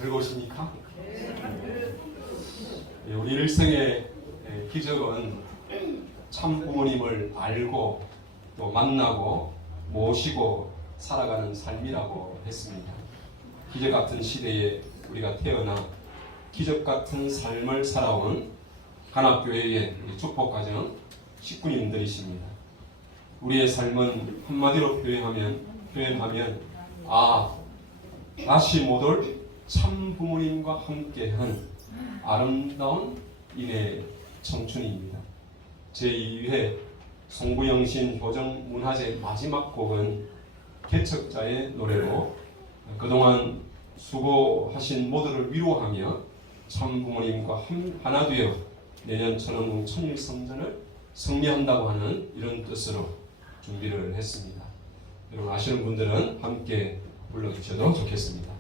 즐거우십니까? 우리 일생의 기적은 참 부모님을 알고 또 만나고 모시고 살아가는 삶이라고 했습니다. 기적 같은 시대에 우리가 태어나 기적 같은 삶을 살아온 간합교회의 축복가정 식구님들이십니다. 우리의 삶은 한마디로 표현하면 다시 못 올 참 부모님과 함께한 아름다운 인의 청춘입니다. 제2회 송구영신 효정문화제 마지막 곡은 개척자의 노래로 그동안 수고하신 모두를 위로하며 참 부모님과 하나 되어 내년 천원궁 천일성전을 승리한다고 하는 이런 뜻으로 준비를 했습니다. 여러분 아시는 분들은 함께 불러주셔도 좋겠습니다.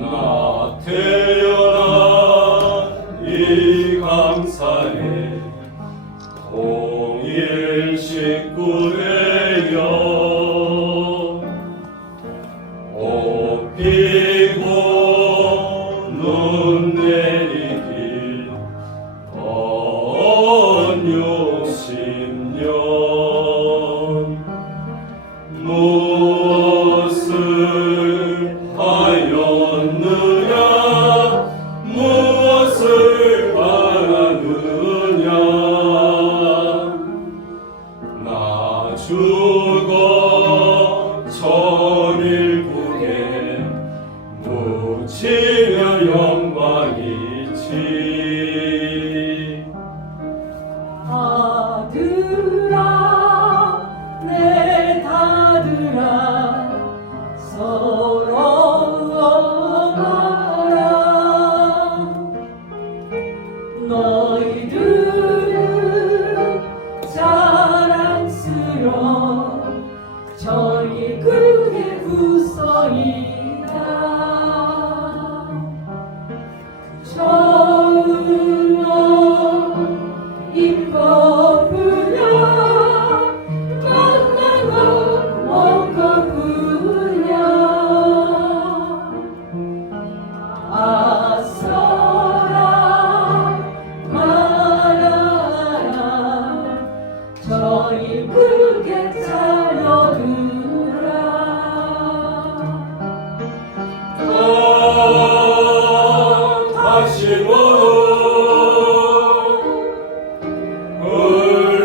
나 태어난 이 강산에 동일 식구 되어 꽃 피고 눈 내리길 언 60년 무엇을 하였느냐 무엇을 바라느냐 나 죽어 천일국에 묻히며 영광이지 아들아 내 아들아 서러워마라 너희들은 자랑스러운 천일국의 후손이다 좋은 옷 입고 부려 만나고 먹고 부려 아서라 말아라 저희 붉게 살려두라 다시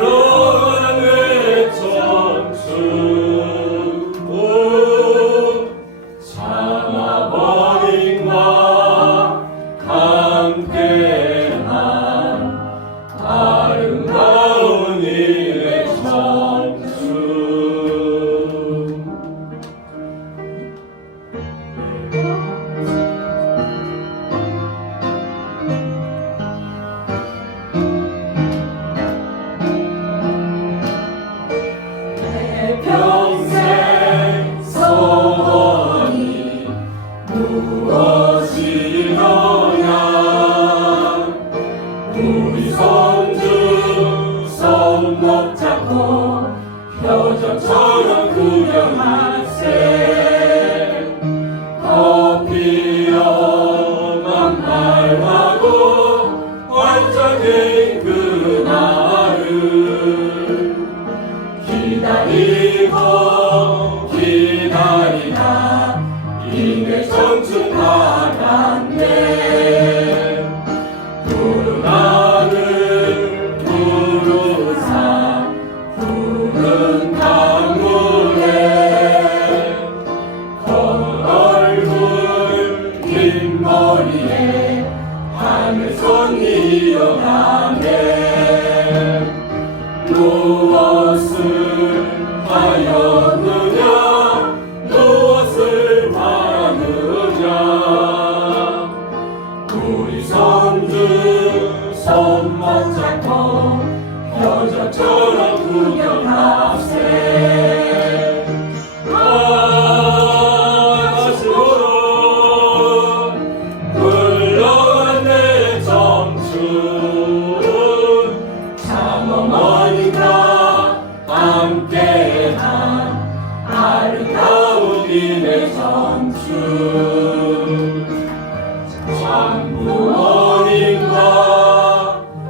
흘러가는 내 청춘 참아버림과 함께한 아름다운 이의 청춘 내 평생 소원이 무엇이더냐 우리 손주 손목 잡고 표정처럼 구경하세 커피여만 말하고 완전히 그날을 기다리고 기다리다 이내 청춘 바랐네 푸른 하늘 푸른 산 푸른 강물에 검은 얼굴 긴 머리에 하늘손 이어가네 무엇을 하였느냐 구경하세 가슴으로 흘러간 내 청춘 참어머니가 함께한 아름다운 이내 청춘 참부모님과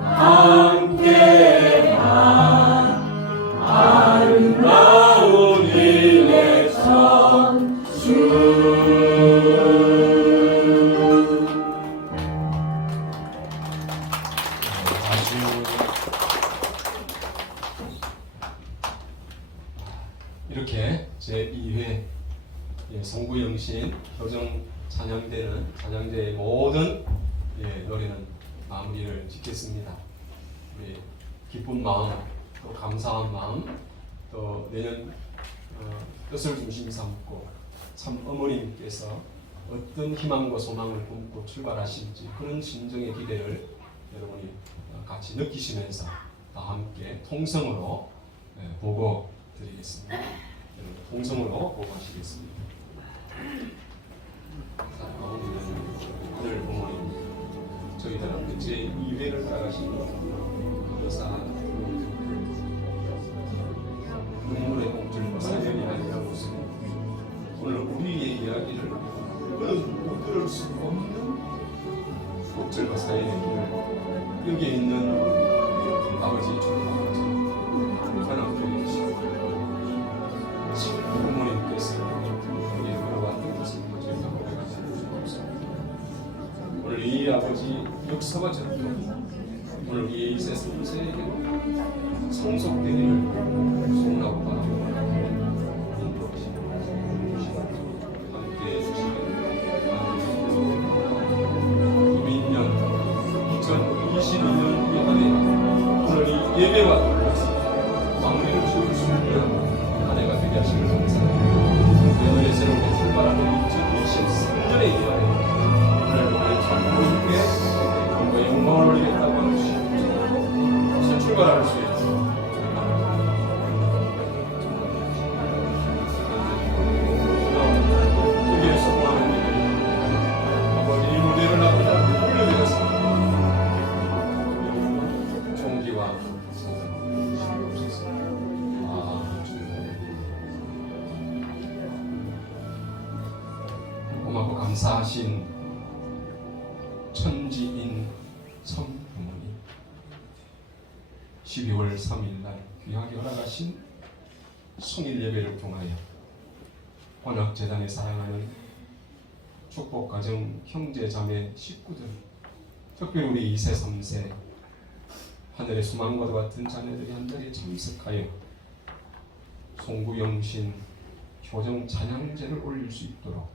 함께한 아름다운 이내 청춘 이렇게 제2회 성구영신 교정 찬양대는 찬양대의 모든 노래는 마무리를 짓겠습니다. 우리 기쁜 마음, 또 감사한 마음, 또 내년 뜻을 중심 삼고 참 어머님께서 어떤 희망과 소망을 품고 출발하실지 그런 심정의 기대를 여러분이 같이 느끼시면서 다 함께 통성으로 보고 드리겠습니다. 여러분 통성으로 보고 하시겠습니다. 오늘 부모님 저희들한테 제2회를 따라가신 여사 눈물의 공줄과 사연이 아니라 무슨 오늘 우리의 이야기를 못 들을 수 없는 목줄과 사연의 길을 여기에 있는 아버지 조아버지 하나님께 주시고 부모님께서 우리의 걸어왔던 것을 저희가 고백하지 않습니다. 오늘 이 아버지 역사와 전통 오늘 이 이세 선생에게 성속되기를 소원하고 바라고 함께해 주시기를 민년 2022년 이 한해 오늘 이 예배와 더불어서 마무리를 지을 수 있는 한 해가 되게 하시길 감사합니다. 내년에 새롭게 출발하는 2023년의 이 한해 오늘 우리 참고인께 영광의 영광을 올리겠다고 하시고 새 출발할 수 있도록 여기에 성공하는 일이 아버지 이 무대를 나보다 올려드렸습니다. 총기와 고맙고 감사하신 천지인 참 부모님 12월 3일날 귀하게 허락하신 성일 예배를 통하여 관악재단에 사랑하는 축복가정 형제 자매 식구들 특별히 우리 2세 3세 하늘의 수망과도 같은 자녀들이 한자리에 참석하여 송구영신 교정 찬양제를 올릴 수 있도록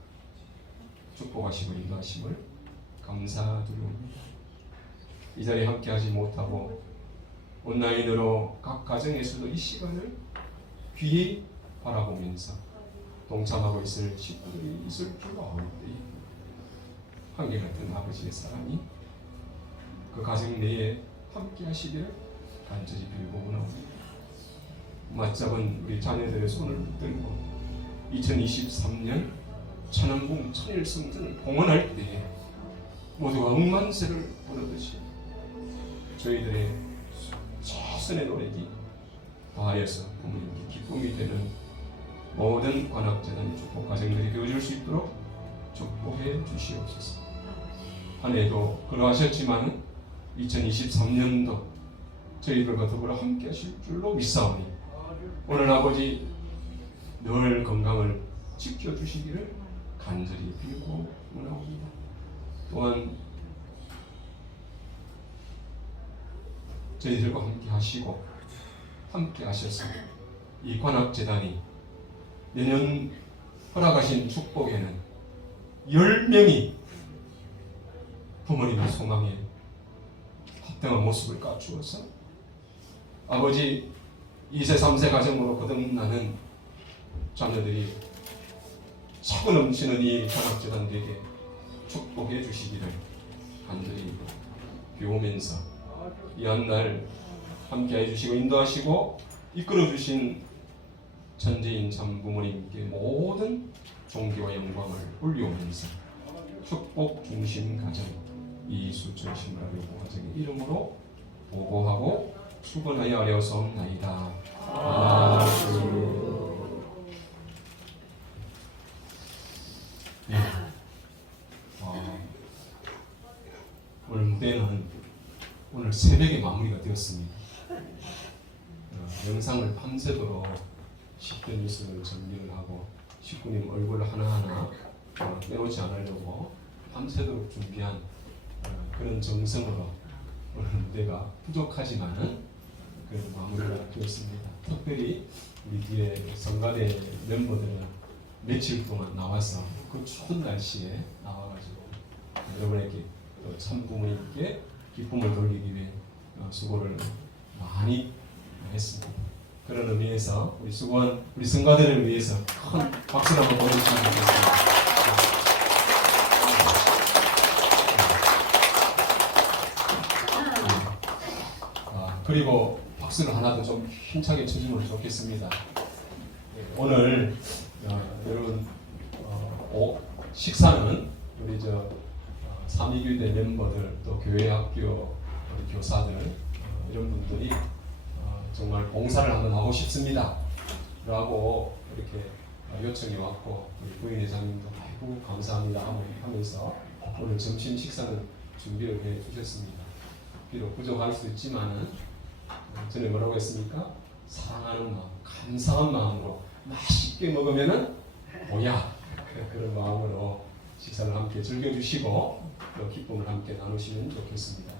축복하시고 인도하심을 감사드립니다. 이 자리에 함께하지 못하고 온라인으로 각 가정에서도 이 시간을 귀히 바라보면서 동참하고 있을 식구들이 있을 줄 아는데 한결같은 아버지의 사랑이 그 가정 내에 함께하시기를 간절히 빌고 원합니다. 맞잡은 우리 자녀들의 손을 붙들고 2023년 천왕궁 천일성전을 공헌할 때에 모두가 억만세를 부르듯이 저희들의 최선의 노력이 다하여서 부모님께 기쁨이 되는 모든 관악재단 축복 가정들이 되어줄 수 있도록 축복해 주시옵소서. 한 해도 그러하셨지만 2023년도 저희들과 더불어 함께 하실 줄로 믿사오니 오늘 아버지 늘 건강을 지켜주시기를 간절히 빌고 원하옵니다. 또한 저희들과 함께 하시고 함께 하셔서 이 관악재단이 내년 허락하신 축복에는 10명이 부모님의 소망에 합당한 모습을 갖추어서 아버지 2세 3세 가정으로 거듭나는 자녀들이 차고 넘치는 이 관악재단에게 축복해 주시기를 간절히 비오면서 이 한 날 함께해 주시고 인도하시고 이끌어 주신 천지인 참 부모님께 모든 존귀와 영광을 올려오면서 축복 중심 가정 이수철 신가교 부가정의 이름으로 보고하고 축원하여 아뢰었사옵나이다. 네. 오늘 무대는 오늘 새벽에 마무리가 되었습니다. 영상을 밤새도록 10대 뉴스를 정리를 하고 식구님 얼굴을 하나하나 빼놓지 않으려고 밤새도록 준비한 그런 정성으로 오늘 무대가 부족하지만은 그 마무리가 되었습니다. 특별히 우리 뒤에 성가대 멤버들은 며칠 동안 나와서 그 추운 날씨에 나와가지고 여러분에게 참 부모님께 기쁨을 돌리기 위해 수고를 많이 했습니다. 그런 의미에서 우리 수고한 우리 성가대를 위해서 큰 박수를 한번 보내주시면 좋겠습니다. 그리고 박수를 하나 더 좀 힘차게 쳐주면 좋겠습니다. 오늘 여러분 식사는 우리 삼위교대 멤버들 또 교회 학교 우리 교사들 이런 분들이 정말 봉사를 한번 하고 싶습니다 라고 이렇게 요청이 왔고 우리 부인회장님도 아이고 감사합니다 하면서 오늘 점심 식사는 준비를 해 주셨습니다. 비록 부족할 수 있지만은 전에 뭐라고 했습니까? 사랑하는 마음, 감사한 마음으로 맛있게 먹으면은 뭐야 그런 마음으로 식사를 함께 즐겨주시고 또 기쁨을 함께 나누시면 좋겠습니다.